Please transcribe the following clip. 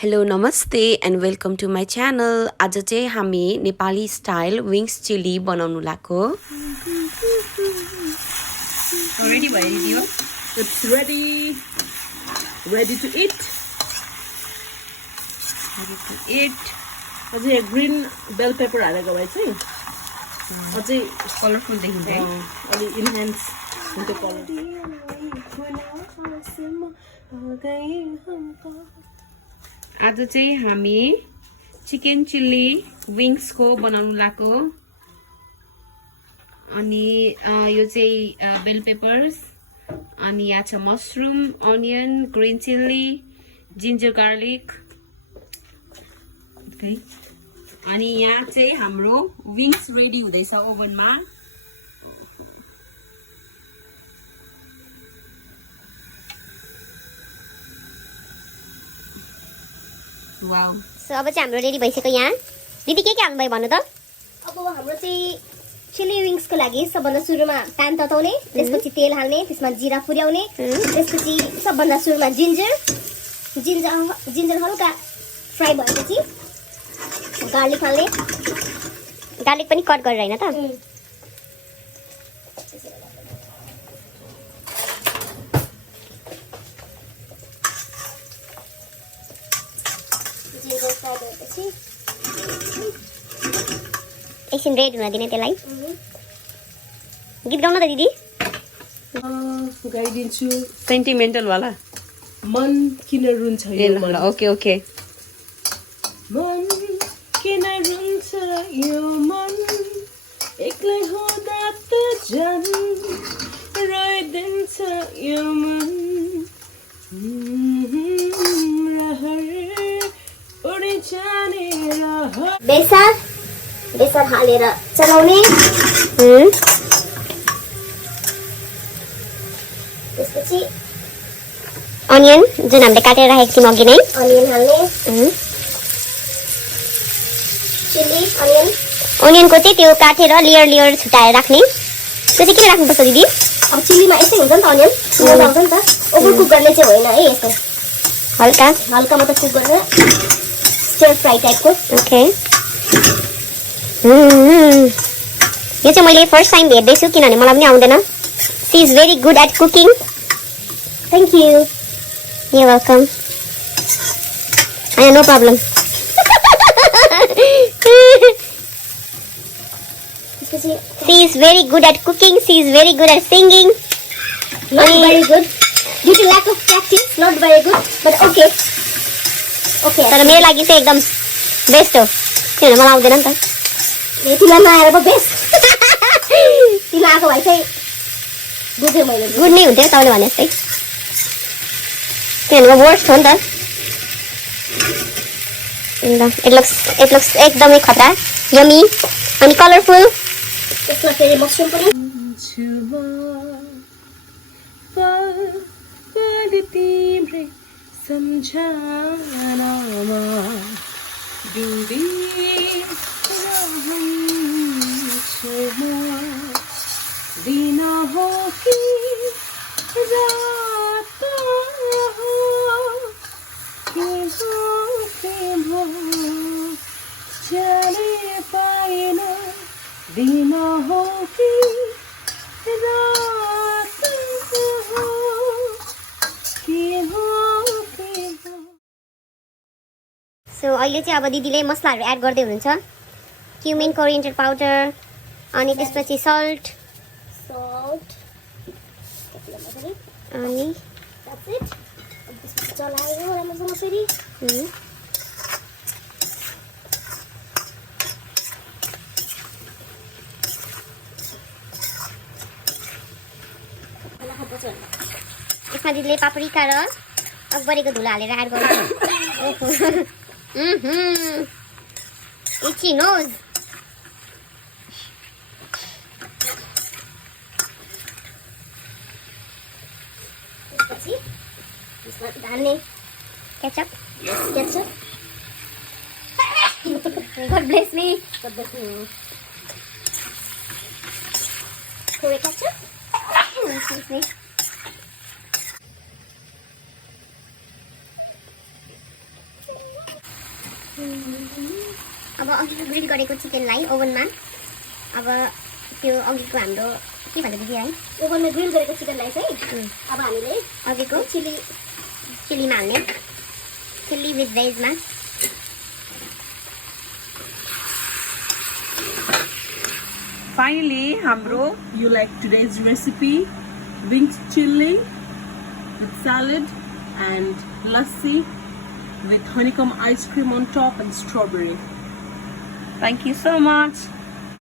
Hello, Namaste and welcome to my channel. आज चाहिँ हामी नेपाली स्टाइल विंग्स चिली बनाउनु लाको. Already भयो दिदी हो. It's ready. Ready to eat. Ready to eat. अझै ग्रीन बेल पेपर हालेको भए चाहिँ अझै कलरफुल देखिन्छ है. अलि इन्हान्स हुन्छ कलर. आज चाहिँ हामी चिकन चिल्ली विंग्स को बनाउनु लाको. अनि यो चाहिँ बेल पेपर्स अनि यहाँ छ mushroom, onion, green chilli, ginger garlic. Okay. अनि यहाँ चाहिँ हाम्रो विंग्स रेडी हुँदैछ ओभनमा. वाउ. सो अब चाहिँ हाम्रो रेडी भइसक्यो यहाँ. दिदी के हाल्नुभयो भन्नु त? अब हाम्रो चाहिँ चिली विंग्सको लागि सबभन्दा सुरुमा प्यान तताउने, त्यसपछि तेल हाल्ने, त्यसमा जिरा फुर्याउने, त्यसपछि सबभन्दा सुरुमा जिन्जर हल्का फ्राई भएपछि गार्लिक हाल्ने. गार्लिक पनि कट गरेर हैन त? एकछिन रेड हुन दिने त्यसलाई. गीत गाउन त दिदी. गाइदिन्छु. सेन्टिमेन्टल वाला. मन किन रुन्छ यो मन. Okay okay. मन किन रुन्छ यो मन एक्लै हुँदा त झन् रोइदिन्छ यो मन. उडी जाने बेसार हालेर चलाउने. त्यसपछि अनियन जुन हामीले काटेर राखेको थियौँ अघि नै, अनियन हाल्ने. चिल्ली अनियनको चाहिँ त्यो काटेर लेयर छुटाएर राख्ने. त्यो चाहिँ किन राख्नुपर्छ दिदी? अब चिल्लीमा यस्तै हुन्छ नि त, अनियन मजा आउँछ नि त. ओभर कुक गर्ने चाहिँ होइन है, यस्तो हल्का मात्र कुक गरेर स्टर फ्राई टाइपको. ओके. यो चाहिँ मैले फर्स्ट टाइम हेर्दैछु किनभने मलाई पनि आउँदैन. She is very good at cooking. Thank you. You welcome. No problem. She is very good at cooking. She is very good at singing. Not very good. Due to lack of practice, not very good. But okay. Okay. तर मेरो लागि चाहिँ एकदम best हो. किनभने मलाई आउँदैन नि त. तिमीलाई नआएर पो बेस्ट. तिमीलाई आएको भए चाहिँ बुझ्यो मैले. गुड नै हुन्थ्यो तपाईँले भने जस्तै. किनभने वर्स्ट हो नि त. It looks एकदमै खतरा. यम्मी अनि कलरफुल. त्यसमा फेरि मसरुम पनि. तिम्रै सम्झनामा दिन हो कि रात हो जाने पाएन. दिन हो कि रात हो के हो. सो अहिले चाहिँ अब दिदीले मसलाहरू एड गर्दै हुनुहुन्छ. क्युमिन, कोरिएन्डर पाउडर अनि त्यसपछि सल्ट अनि चलायो राम्रोसँग फेरि. यसमा दिदीले पापरिका र अकबरीको धुलो हालेर एड गर्नु. इची नोज. त्यसपछि यसमा हाल्ने ketchup. God bless me. Korea ketchup. Excuse me. अब अघिको ग्रिल गरेको चिकनलाई ओभनमा अब त्यो अघिको हाम्रो के भन्छ दिदी है ओभनमा ग्रिल गरेको चिकनलाई चाहिँ अब हामीले अघिको चिल्लीमा हाल्ने चिल्ली विथ भेजमा Finally, हाम्रो You like today's recipe, wings chilli with salad and lassi with honeycomb ice cream on top and strawberry. Thank you so much.